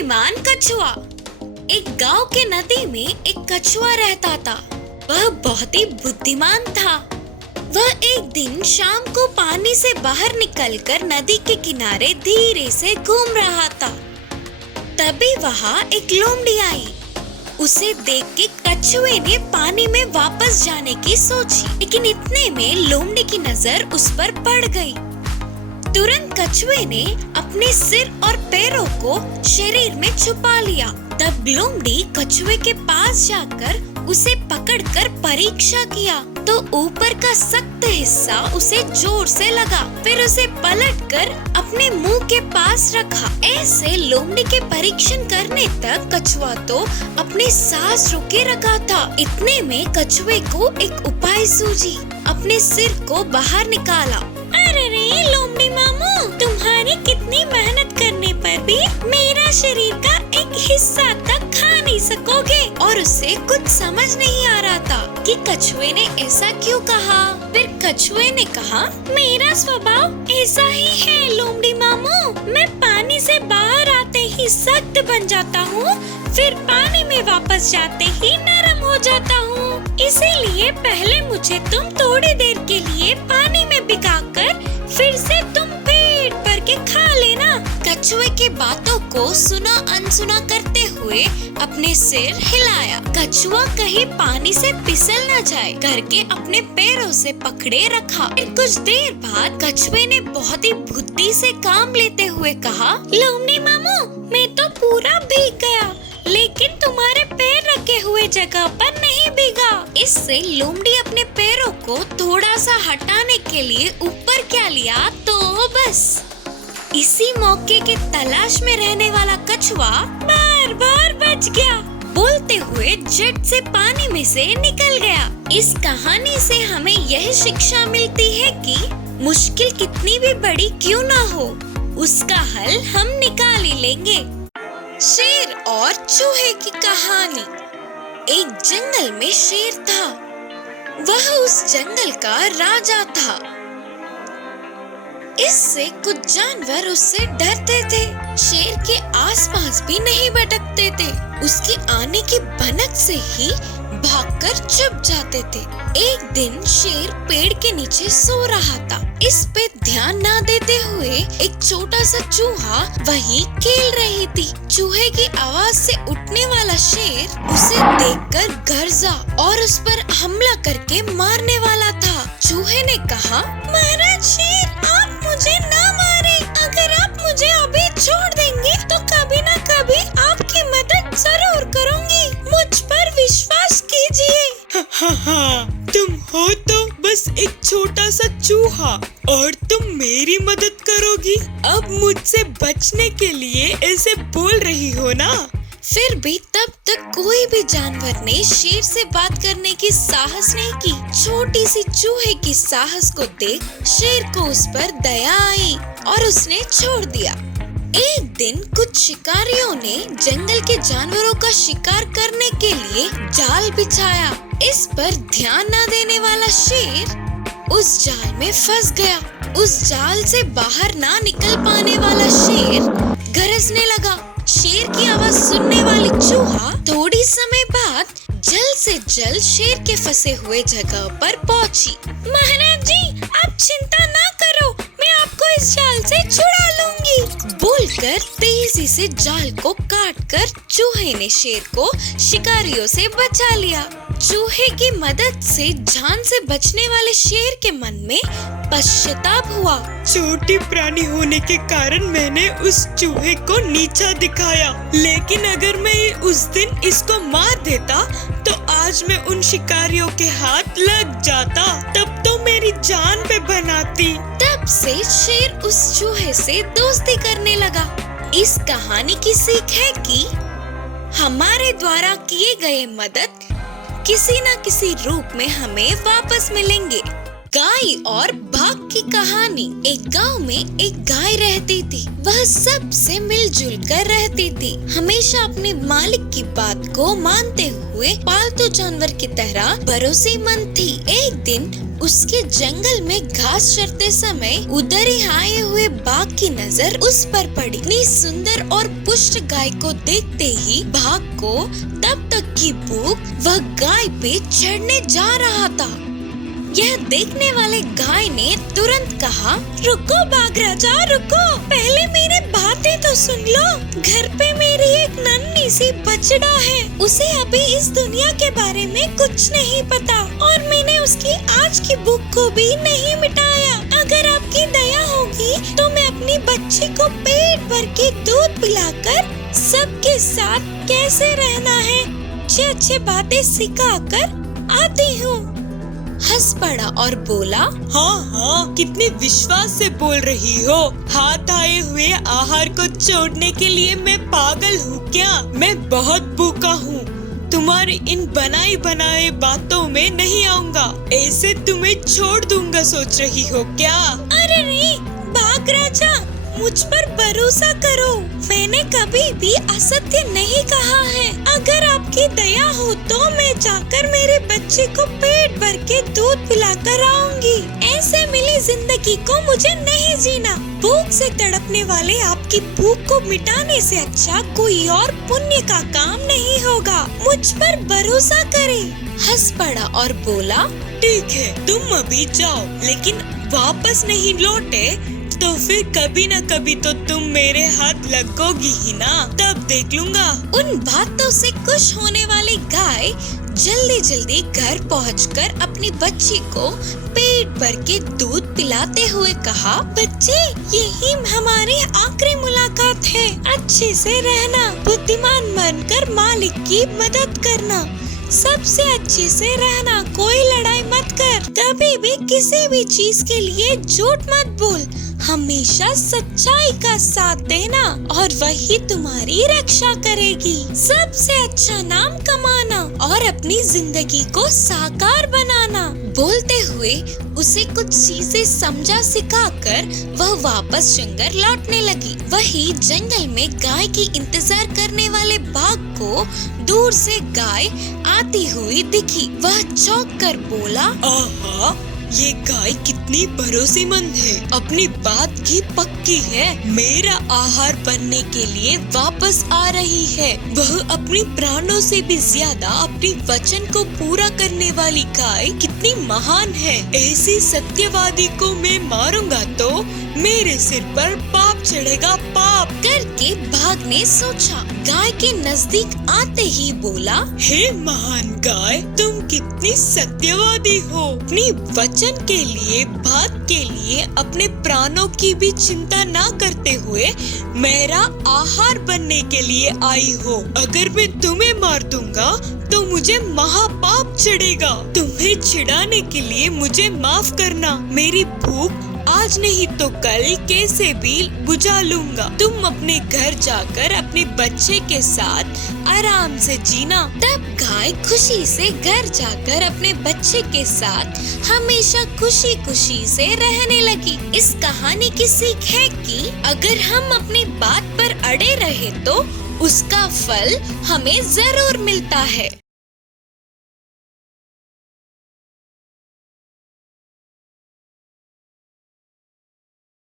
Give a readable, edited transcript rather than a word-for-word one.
बुद्धिमान कछुआ। एक गांव के नदी में एक कछुआ रहता था। वह बहुत ही बुद्धिमान था। वह एक दिन शाम को पानी से बाहर निकलकर नदी के किनारे धीरे से घूम रहा था। तभी वहाँ एक लोमड़ी आई। उसे देख के कछुए ने पानी में वापस जाने की सोची, लेकिन इतने में लोमड़ी की नजर उस पर पड़ गई। तुरंत कछुए ने अपने सिर और पैरों को शरीर में छुपा लिया। तब लोमड़ी कछुए के पास जाकर उसे पकड़कर परीक्षा किया तो ऊपर का सख्त हिस्सा उसे जोर से लगा। फिर उसे पलटकर अपने मुंह के पास रखा। ऐसे लोमड़ी के परीक्षण करने तक कछुआ तो अपने सांस रोके रखा था। इतने में कछुए को एक उपाय सूझी। अपने सिर को बाहर निकाला। अरे रे लोमड़ी मामू, तुम्हारी कितनी मेहनत करने पर भी मेरा शरीर का एक हिस्सा तक खा नहीं सकोगे। और उसे कुछ समझ नहीं आ रहा था कि कछुए ने ऐसा क्यों कहा। फिर कछुए ने कहा, मेरा स्वभाव ऐसा ही है लोमड़ी मामू। मैं पानी से बाहर आते ही सख्त बन जाता हूँ, फिर पानी में वापस जाते ही नरम हो जाता हूँ। इसीलिए पहले मुझे तुम थोड़ी देर के लिए पानी में भिगाकर फिर से तुम पेट भर के खा लेना। कछुए के बातों को सुना अनसुना करते हुए अपने सिर हिलाया। कछुआ कहीं पानी से फिसल न जाए करके अपने पैरों से पकड़े रखा। फिर कुछ देर बाद कछुए ने बहुत ही बुद्धि से काम लेते हुए कहा, लोमड़ी मामू, मैं तो पूरा भीग गया, लेकिन तुम्हारे पैर रखे हुए जगह पर नहीं भीगा। इससे लोमड़ी अपने पैरों को थोड़ा सा हटाने के लिए ऊपर क्या लिया तो बस। इसी मौके के तलाश में रहने वाला कछुआ बार बार बच गया। बोलते हुए झट से पानी में से निकल गया। इस कहानी से हमें यह शिक्षा मिलती है कि मुश्किल कितनी भी बड़ी क्यों ना हो, उसका हल हम निकाल ही लेंगे। शेर और चूहे की कहानी। एक जंगल में शेर था। वह उस जंगल का राजा था। इससे कुछ जानवर उससे डरते थे। शेर के आसपास भी नहीं भटकते थे। उसके आने की भनक से ही भागकर छुप जाते थे। एक दिन शेर पेड़ के नीचे सो रहा था। इस पे ध्यान ना देते हुए एक छोटा सा चूहा वहीं खेल रही थी। चूहे की आवाज से उठने वाला शेर उसे देखकर गरजा और उस पर हमला करके मारने वाला था। चूहे ने कहा, महाराज शेर, आप मुझे ना मारे। अगर आप मुझे अभी छोड़ देंगे तो कभी ना कभी आपकी मदद जरूर करूंगी। मुझ पर विश्वास कीजिए। तुम हो तो बस एक छोटा सा चूहा और तुम मेरी मदद करोगी। अब मुझसे बचने के लिए ऐसे बोल रही हो ना। फिर भी तब तक कोई भी जानवर ने शेर से बात करने की साहस नहीं की। छोटी सी चूहे की साहस को देख शेर को उस पर दया आई और उसने छोड़ दिया। एक दिन कुछ शिकारियों ने जंगल के जानवरों का शिकार करने के लिए जाल बिछाया। इस पर ध्यान न देने वाला शेर उस जाल में फंस गया। उस जाल से बाहर ना निकल पाने वाला शेर गरजने लगा। शेर की आवाज सुनने वाली चूहा थोड़ी समय बाद जल्द से जल्द शेर के फंसे हुए जगह पर पहुंची। महाराज जी, आप चिंता ना करो, मैं आपको इस जाल से छुड़ा लूंगी। बोलकर तेजी से जाल को काटकर चूहे ने शेर को शिकारियों से बचा लिया। चूहे की मदद से जान से बचने वाले शेर के मन में पश्चाताप हुआ। छोटी प्राणी होने के कारण मैंने उस चूहे को नीचा दिखाया, लेकिन अगर मैं उस दिन इसको मार देता तो आज मैं उन शिकारियों के हाथ लग जाता। तब तो मेरी जान पे बनाती। तब से शेर उस चूहे से दोस्ती करने लगा। इस कहानी की सीख है कि हमारे द्वारा किए गए मदद किसी न किसी रूप में हमें वापस मिलेंगे। गाय और बाघ की कहानी। एक गांव में एक गाय रहती थी। वह सबसे मिलजुल कर रहती थी, हमेशा अपने मालिक की बात को मानते हुए पालतू जानवर की तरह भरोसेमंद थी। एक दिन उसके जंगल में घास चरते समय उधर ही आए हुए बाघ की नजर उस पर पड़ी। इतनी सुंदर और पुष्ट गाय को देखते ही बाघ को तब तक की भूख वह गाय पे चढ़ने जा रहा था। यह देखने वाले गाय ने तुरंत कहा, रुको बाघ राजा रुको, पहले मेरी बातें तो सुन लो। घर पे मेरी एक नन्ही सी बछड़ा है, उसे अभी इस दुनिया के बारे में कुछ नहीं पता और मैंने उसकी आज की भूख को भी नहीं मिटाया। अगर आपकी दया होगी तो मैं अपनी बच्ची को पेट भर के दूध पिलाकर सबके साथ कैसे रहना है अच्छे बातें सिखाकर आती हूँ। हंस पड़ा और बोला, हाँ, कितने विश्वास से बोल रही हो। हाथ आए हुए आहार को छोड़ने के लिए मैं पागल हूँ क्या? मैं बहुत भूखा हूँ। तुम्हारी इन बनाई बनाए बातों में नहीं आऊंगा। ऐसे तुम्हें छोड़ दूंगा सोच रही हो क्या? अरे नहीं बाघ राजा, मुझ पर भरोसा करो, मैंने कभी भी असत्य नहीं कहा है। अगर आपकी दया हो तो मैं जाकर मेरे बच्चे को पेट भर के दूध पिलाकर आऊंगी। ऐसे मिली जिंदगी को मुझे नहीं जीना। भूख से तड़पने वाले आपकी भूख को मिटाने से अच्छा कोई और पुण्य का काम नहीं होगा। मुझ पर भरोसा करें। हंस पड़ा और बोला, ठीक है तुम अभी जाओ, लेकिन वापस नहीं लौटे तो फिर कभी न कभी तो तुम मेरे हाथ लगोगी ही ना, तब देख लूंगा। उन बातों से खुश होने वाली गाय जल्दी घर पहुंचकर अपनी बच्ची को पेट भर के दूध पिलाते हुए कहा, बच्चे यही हमारी आखिरी मुलाकात है, अच्छे से रहना, बुद्धिमान बनकर मालिक की मदद करना, सबसे अच्छे से रहना, कोई लड़ाई मत कर, कभी भी किसी भी चीज के लिए झूठ मत बोल, हमेशा सच्चाई का साथ देना और वही तुम्हारी रक्षा करेगी। सबसे अच्छा नाम कमाना और अपनी जिंदगी को साकार बनाना। बोलते हुए उसे कुछ चीजें समझा सिखाकर वह वापस जंगल लौटने लगी। वही जंगल में गाय की इंतजार करने वाले बाघ को दूर से गाय आती हुई दिखी। वह चौंक कर बोला, आहा, ये गाय कितनी भरोसेमंद है, अपनी बात की पक्की है, मेरा आहार बनने के लिए वापस आ रही है। वह अपनी प्राणों से भी ज्यादा अपनी वचन को पूरा करने वाली गाय कितनी महान है। ऐसी सत्यवादी को मैं मारूंगा तो मेरे सिर पर पाप चढ़ेगा, पाप करके बाघ ने सोचा। गाय के नजदीक आते ही बोला, हे महान गाय, तुम कितनी सत्यवादी हो, अपनी वचन के लिए, बात के लिए अपने प्राणों की भी चिंता ना करते हुए मेरा आहार बनने के लिए आई हो। अगर मैं तुम्हें मार दूंगा तो मुझे महापाप चढ़ेगा। तुम्हें छिड़ाने के लिए मुझे माफ करना। मेरी भूख आज नहीं तो कल कैसे भी बुझा लूंगा। तुम अपने घर जाकर अपने बच्चे के साथ आराम से जीना। तब गाय खुशी से घर जाकर अपने बच्चे के साथ हमेशा खुशी खुशी से रहने लगी। इस कहानी की सीख है कि अगर हम अपनी बात पर अड़े रहे तो उसका फल हमें जरूर मिलता है।